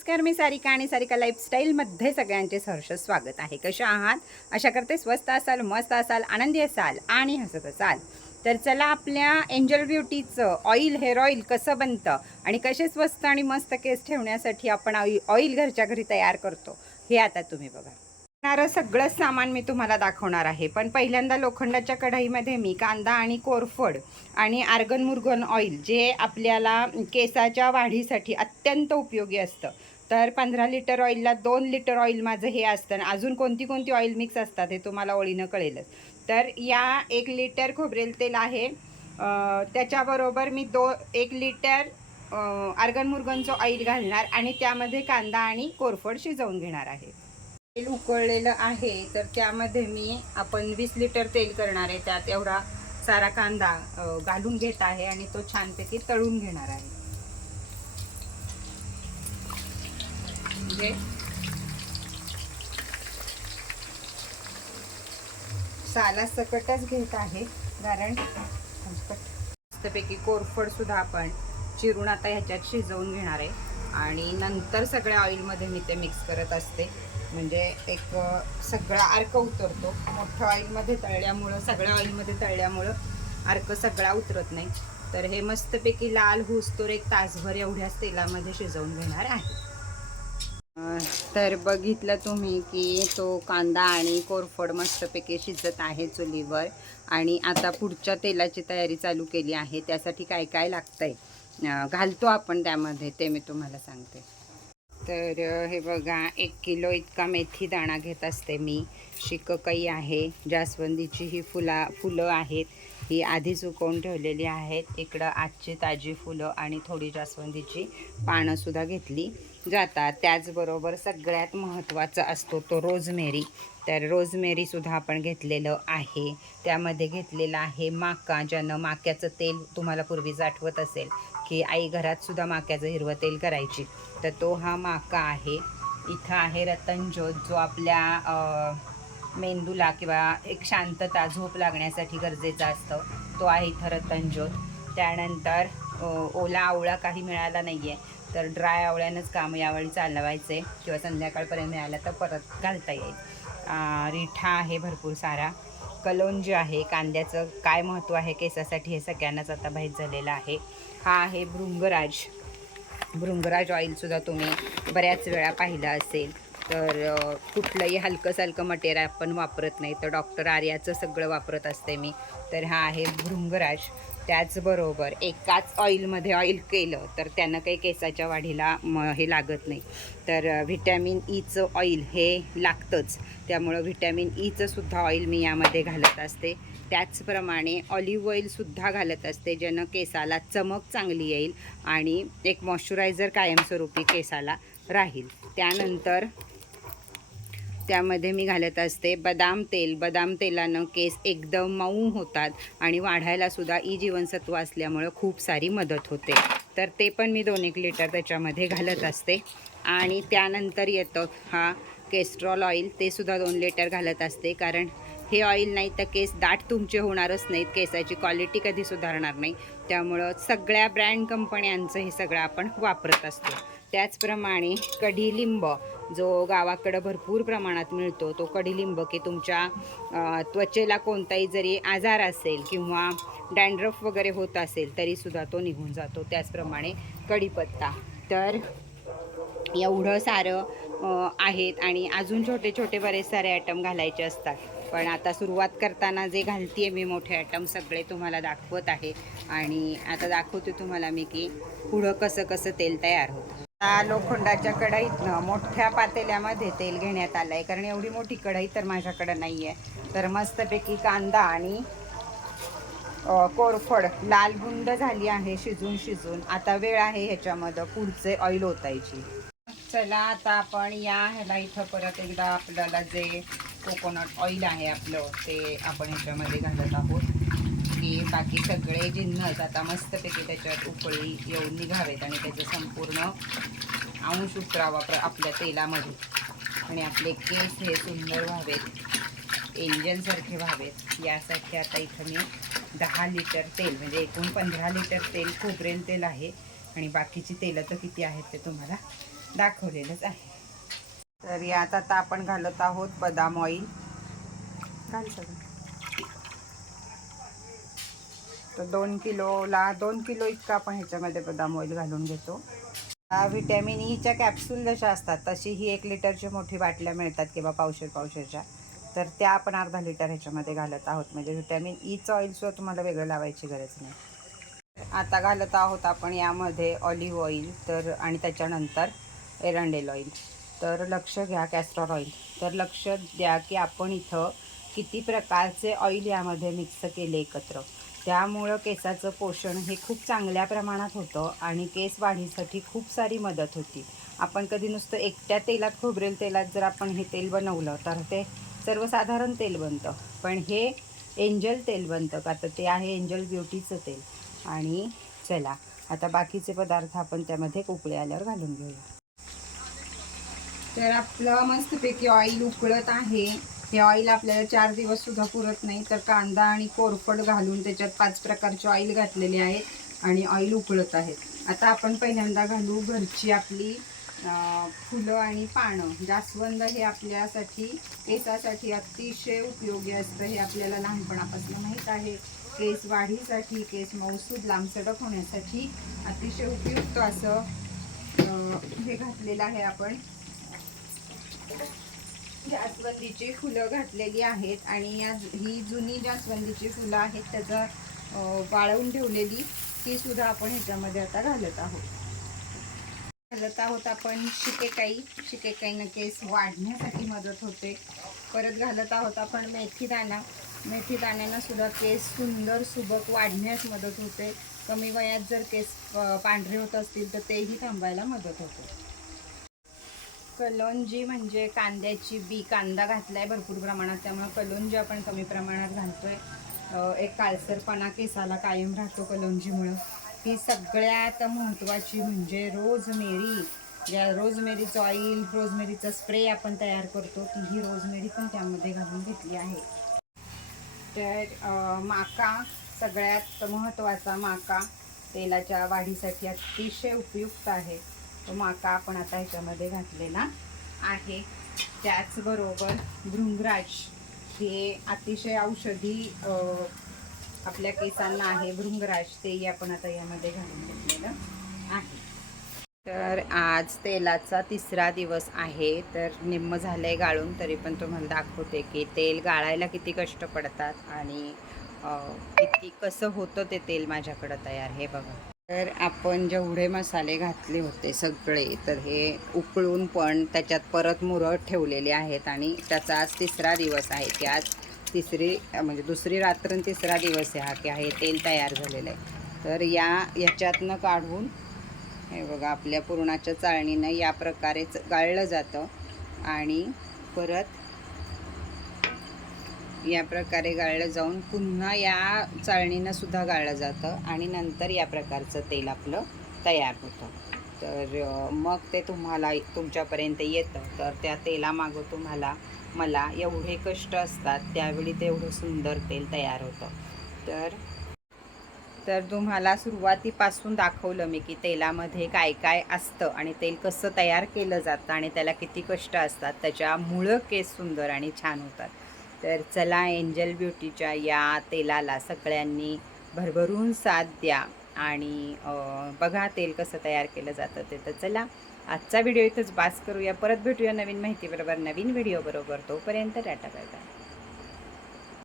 नमस्कार मी सारिका आणि सारिका लाईफस्टाईलमध्ये सगळ्यांचे सहर्ष स्वागत आहे. कशा आहात? अशा करते स्वस्त असाल मस्त असाल आनंदी असाल आणि हसत असाल. तर चला आपल्या एंजल ब्युटीचं ऑइल हेअर ऑइल कसं बनतं आणि कसे स्वस्त आणि मस्त केस ठेवण्यासाठी आपण ऑइल घरच्या घरी तयार करतो हे आता तुम्ही बघा. लागणारं सगळंच सामान मी तुम्हाला दाखवणार आहे. पण पहिल्यांदा लोखंडाच्या कढाईमध्ये मी कांदा आणि कोरफड आणि आर्गन मुर्गन ऑइल जे आपल्याला केसाच्या वाढीसाठी अत्यंत उपयोगी असतं. तर पंधरा लिटर ऑइलला दोन लिटर ऑइल माझं हे असतं अजून कोणती कोणती ऑइल मिक्स असतात हे तुम्हाला ओळीनं कळेलच. तर या एक लिटर खोबरेल तेल आहे. त्याच्याबरोबर मी दो एक लिटर आर्गन मुर्गनचं ऑइल घालणार आणि त्यामध्ये कांदा आणि कोरफड शिजवून घेणार आहे. तेल उकळलेलं आहे तर त्यामध्ये मी आपण वीस लिटर तेल करणार आहे. त्यात एवढा सारा कांदा घालून घेत आहे आणि तो छानपैकी तळून घेणार आहे. पाहिजे साला सकटच घेत आहे कारण मस्तपैकी कोरफड सुद्धा आपण चिरून आता ह्याच्यात शिजवून घेणार आहे. आणि नंतर सगळ्या ऑइलमध्ये मी ते मिक्स करत असते. म्हणजे एक सगळा अर्क उतरतो. मोठ्या ऑइलमध्ये तळल्यामुळं सगळ्या ऑइलमध्ये तळल्यामुळं अर्क सगळा उतरत नाही. तर हे मस्तपैकी लाल हुसतोर एक तासभर एवढ्याच तेलामध्ये शिजवून घेणार आहे. तर बघितलं तुम्ही की तो कांदा आणि कोरफड मस्तपैकी शिजत आहे चुलीवर. आणि आता पुढच्या तेलाची तयारी चालू केली आहे. त्यासाठी काय काय लागतंय आहे घालतो आपण त्यामध्ये ते मी तुम्हाला सांगते. तर हे बघा एक किलो इतका मेथी दाणा घेत असते मी. शिककई आहे जास्वंदीची ही फुला फुलं आहेत. ही आधी सुकवून ठेवलेली आहेत. इकडं आजची ताजी फुलं आणि थोडी जास्वंदीची पानंसुद्धा घेतली जातात. त्याचबरोबर सगळ्यात महत्त्वाचा असतो तो रोजमेरी. तर रोजमेरीसुद्धा आपण घेतलेलं आहे. त्यामध्ये घेतलेलं आहे माका ज्यानं माक्याचं तेल तुम्हाला पूर्वीच आठवत असेल की आई घरातसुद्धा माक्याचं हिरवं तेल करायची. तर तो हा माका आहे. इथं आहे रतनज्योत जो आपल्या मेंदूला किंवा एक शांतता झोप लागण्यासाठी गरजेचा असतं. तो आहे थरतंजोत त्यानंतर ओला आवळा काही मिळाला नाही आहे तर ड्राय आवळ्यानंच काम यावेळी चालवायचं आहे किंवा संध्याकाळपर्यंत मिळालं तर परत घालता येईल. रिठा आहे भरपूर सारा. कलोंजी आहे कांद्याचं काय महत्त्व आहे केसासाठी हे सगळ्यांनाच आता माहीत झालेलं आहे. हा आहे भृंगराज. भृंगराज ऑइलसुद्धा तुम्ही बऱ्याच वेळा पाहिलं असेल. तर कुठलंही हलकं सलकं मटेरियल आपण वापरत नाही. तर डॉक्टर आर्याचं सगळं वापरत असते मी. तर हा आहे भृंगराज. त्याचबरोबर एकाच ऑइलमध्ये ऑइल केलं तर त्यानं काही केसाच्या वाढीला म हे लागत नाही. तर व्हिटॅमिन ईचं ऑइल हे लागतंच. त्यामुळं व्हिटॅमिन ईचं e सुद्धा ऑइल मी यामध्ये घालत असते. त्याचप्रमाणे ऑलिव्ह ऑइलसुद्धा घालत असते ज्यानं केसाला चमक चांगली येईल आणि एक मॉइश्चरायझर कायमस्वरूपी केसाला राहील. त्यानंतर त्यामध्ये मी घालत असते. बदाम तेल. बदाम तेलानं केस एकदम मऊ होतात आणि वाढायला सुद्धा ई जीवनसत्व असल्यामुळं खूप सारी मदत होते. तर ते पण मी दोन एक लिटर त्याच्यामध्ये घालत असते. आणि त्यानंतर येतं हा केस्ट्रॉल ऑइल. ते सुद्धा दोन लिटर घालत असते. कारण हे ऑइल नाही तर केस दाट तुमचे होणारच नाहीत. केसाची क्वालिटी कधी सुधारणार नाही. त्यामुळं सगळ्या ब्रँड कंपन्यांचं हे सगळं आपण वापरत असतो. त्याचप्रमाणे कढीलिंब जो गावाकडं भरपूर प्रमाणात मिळतो तो कढीलिंब की तुमच्या त्वचेला कोणताही जरी आजार असेल किंवा डँड्रफ वगैरे होत असेल तरीसुद्धा तो निघून जातो. त्याचप्रमाणे कढीपत्ता तर एवढं सारं आहेत आणि अजून छोटे छोटे बरेच सारे आयटम घालायचे असतात. पण आता सुरुवात करताना जे घालते मी मोठे आयटम सगळे तुम्हाला दाखवत आहे. आणि आता दाखवते तुम्हाला मी की पुढं कसं कसं तेल तयार होतं. आता लोखंडाच्या कढईतनं मोठ्या पातेल्यामध्ये तेल घेण्यात आलं आहे कारण एवढी मोठी कढई तर माझ्याकडं नाही आहे तर मस्तपैकी कांदा आणि कोरफड लाल गुंड झाली आहे शिजून शिजून. आता वेळ आहे ह्याच्यामध्ये पुढचे ऑइल ओतायची. चला आता आपण या ह्याला इथं परत एकदा आपल्याला जे कोकोनट ऑइल आहे आपलं ते आपण ह्याच्यामध्ये घालत आहोत. की बाकी सगळे जिन्नस आता मस्तपैकी त्याच्यात उकळी येऊन निघावेत आणि त्याचं संपूर्ण अंश उतरावा प्र आपल्या तेलामध्ये. आणि आपले केस हे सुंदर व्हावेत. एंजलसारखे व्हावेत. यासाठी आता इथं मी दहा लिटर तेल म्हणजे एकूण पंधरा लिटर तेल खोबरेल तेल आहे. आणि बाकीची तेलं तर किती आहेत ते तुम्हाला दाखवलेलंच आहे. तर यात आता आपण घालत आहोत बदाम ऑइल घाल सगळं तर दोन किलोला दोन किलो इतका आपण ह्याच्यामध्ये बदाम ऑइल घालून घेतो. व्हिटॅमिन ईच्या कॅप्सूल जशा असतात तशी ही एक लिटरची मोठी बाटल्या मिळतात किंवा पावशेर पावशेरच्या. तर त्या आपण अर्धा लिटर ह्याच्यामध्ये घालत आहोत. म्हणजे व्हिटॅमिन ईचं e ऑइलसुद्धा तुम्हाला वेगळं लावायची गरज नाही. आता घालत आहोत आपण यामध्ये ऑलिव्ह ऑइल तर आणि त्याच्यानंतर एरंडेल ऑइल तर लक्ष घ्या कॅस्ट्रॉल ऑइल तर लक्ष द्या की आपण इथं किती प्रकारचे ऑइल यामध्ये मिक्स केले एकत्र. त्यामुळं केसाचं पोषण हे खूप चांगल्या प्रमाणात होतं आणि केस वाढीसाठी खूप सारी मदत होती. आपण कधी नुसतं एकट्या तेलात खोबरेल तेलात जर आपण हे तेल बनवलं तर ते सर्वसाधारण तेल बनतं. पण हे एंजल तेल बनतं का? तर ते आहे एंजल ब्युटीचं तेल. आणि चला आता बाकीचे पदार्थ आपण त्यामध्ये उकळे आल्यावर घालून घेऊया. तर आपलं मस्तपैकी ऑइल उकळत आहे. हे ऑइल आपल्याला चार दिवस सुद्धा पुरत नाही तर कांदा आणि कोरफड घालून त्याच्यात पाच प्रकारचे ऑइल घातलेले आहेत आणि ऑइल उकळत आहेत. आता आपण पहिल्यांदा घालू घरची आपली फुलं आणि पानं. जास्वंद हे आपल्यासाठी केसासाठी अतिशय उपयोगी असतं हे आपल्याला लहानपणापासून माहीत आहे. केस वाढीसाठी केस मौसूद लांबसडक होण्यासाठी अतिशय उपयुक्त असं हे घातलेलं आहे आपण. जास्वंदीची फुलं घातलेली आहेत आणि या ही जुनी जास्वंदीची फुलं आहेत त्याचं वाळवून ठेवलेली ती सुद्धा आपण ह्याच्यामध्ये आता घालत आहोत. घालत आहोत आपण शिकेकाई. शिकेकाईनं केस वाढण्यासाठी मदत होते. परत घालत आहोत आपण मेथीदाणा. मेथीदाण्यानं सुद्धा केस सुंदर सुबक वाढण्यास मदत होते. कमी वयात जर केस पांढरे होत असतील तर तेही थांबायला मदत होते. कलोंजी म्हणजे कांद्याची बी कांदा घातलाय भरपूर प्रमाणात त्यामुळे कलोंजी आपण कमी प्रमाणात घालतोय. एक काळसरपणा केसाला कायम राहतो कलोंजीमुळं. ही सगळ्यात महत्त्वाची म्हणजे रोजमेरी. या रोजमेरीचं ऑइल रोजमेरीचा स्प्रे आपण तयार करतो ती ही रोजमेरी पण त्यामध्ये घालून घेतली आहे. तर माका सगळ्यात महत्त्वाचा माका तेलाच्या वाढीसाठी अतिशय उपयुक्त आहे. तो माका आपण आता ह्याच्यामध्ये घातलेला आहे. त्याचबरोबर भृंगराज हे अतिशय औषधी आपल्या केसांना आहे भृंगराज तेही आपण आता यामध्ये घालून घेतलेलं आहे. तर आज तेलाचा तिसरा दिवस आहे. तर निम्म आहे गाळून तरी पण तुम्हाला दाखवते की तेल गाळायला किती कष्ट पडतात आणि किती कसं होतं ते तेल माझ्याकडं तयार हे बघा. तर आपण जेवढे मसाले घातले होते सगळे तर हे उकळून पण त्याच्यात परत मुरत ठेवलेले आहेत आणि त्याचा आज तिसरा दिवस आहे की आज तिसरी म्हणजे दुसरी रात्र तिसरा दिवस आहे हा की हे तेल तयार झालेलं आहे. तर या याच्यातनं काढून हे बघा आपल्या पुरणाच्या चाळणीनं या प्रकारे गाळलं जातं आणि परत या प्रकारे गाळलं जाऊन पुन्हा या चाळणीनं सुद्धा गाळलं जातं आणि नंतर या प्रकारचं तेल आपलं तयार होतं. तर मग ते तुम्हाला तुमच्यापर्यंत येतं. तर त्या तेलामागं तुम्हाला मला एवढे कष्ट असतात त्यावेळी ते एवढं सुंदर तेल तयार होतं. तर तर तुम्हाला सुरुवातीपासून दाखवलं मी की तेलामध्ये काय काय असतं आणि तेल कसं तयार केलं जातं आणि त्याला किती कष्ट असतात त्याच्यामुळं केस सुंदर आणि छान होतात. तर चला एंजल ब्युटीच्या या तेलाला सगळ्यांनी भरभरून साथ द्या. आणि बघा तेल कसं तयार केलं जातं ते तर चला. आजचा व्हिडिओ इथंच बास करूया. परत भेटूया नवीन माहितीबरोबर नवीन व्हिडिओ बरोबर. तोपर्यंत टाटा बाय बाय.